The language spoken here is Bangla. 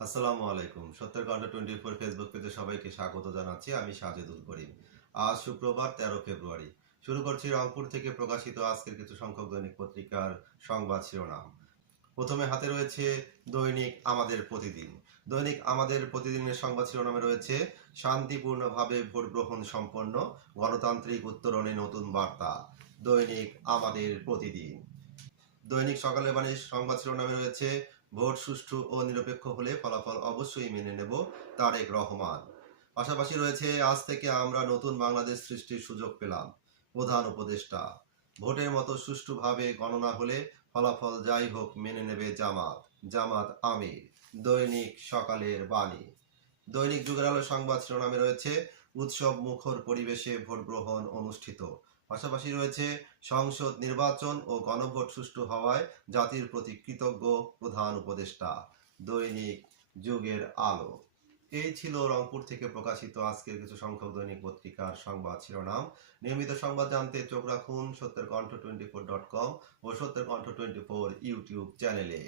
আসসালামু আলাইকুম। সত্তর ঘণ্টা টোয়েন্টি ফোর ফেসবুক পেজে সবাইকে স্বাগত জানাচ্ছি। আমি সাজেদুল করিম। আজ শুক্রবার, তেরো ফেব্রুয়ারি। শুরু করছি রংপুর থেকে প্রকাশিত আজকের কিছু সংখ্যক দৈনিক পত্রিকার সংবাদ শিরোনাম। প্রথমে হাতে রয়েছে দৈনিক আমাদের প্রতিদিন। দৈনিক আমাদের প্রতিদিনের সংবাদ শিরোনামে রয়েছে, শান্তিপূর্ণভাবে ভোট গ্রহণ সম্পন্ন, গণতান্ত্রিক উত্তরণে নতুন বার্তা। দৈনিক আমাদের প্রতিদিন। দৈনিক সকালের বাণীর সংবাদ শিরোনামে রয়েছে, ভোট সুষ্ঠু ও নিরপেক্ষ হলে ফলাফল অবশ্যই মেনে নেব তারেক রহমান। পাশাপাশি রয়েছে, আজ থেকে আমরা নতুন বাংলাদেশ সৃষ্টির সুযোগ পেলাম। প্রধান উপদেষ্টা, ভোটের মতো সুষ্ঠুভাবে গণনা হলে ফলাফল যাই হোক মেনে নেবে জামাত জামাত আমির। দৈনিক সকালের বাণী। দৈনিক যুগের আলো সংবাদ শিরোনামে রয়েছে উৎসব মুখর পরিবেশে ভোট গ্রহণ অনুষ্ঠিত। পাশাপাশি রয়েছে সংসদ নির্বাচন ও গণভোট সুষ্ঠু হওয়ায় জাতির প্রতি কৃতজ্ঞ প্রধান উপদেষ্টা। দৈনিক যুগের আলো। এই ছিল রংপুর থেকে প্রকাশিত আজকের কিছু সংখ্যক দৈনিক পত্রিকার সংবাদ শিরোনাম। নিয়মিত সংবাদ জানতে চোখ রাখুন সত্যের কণ্ঠ টোয়েন্টি ফোর ডট কম ও সত্যের কণ্ঠ টোয়েন্টি ফোর ইউটিউব চ্যানেলে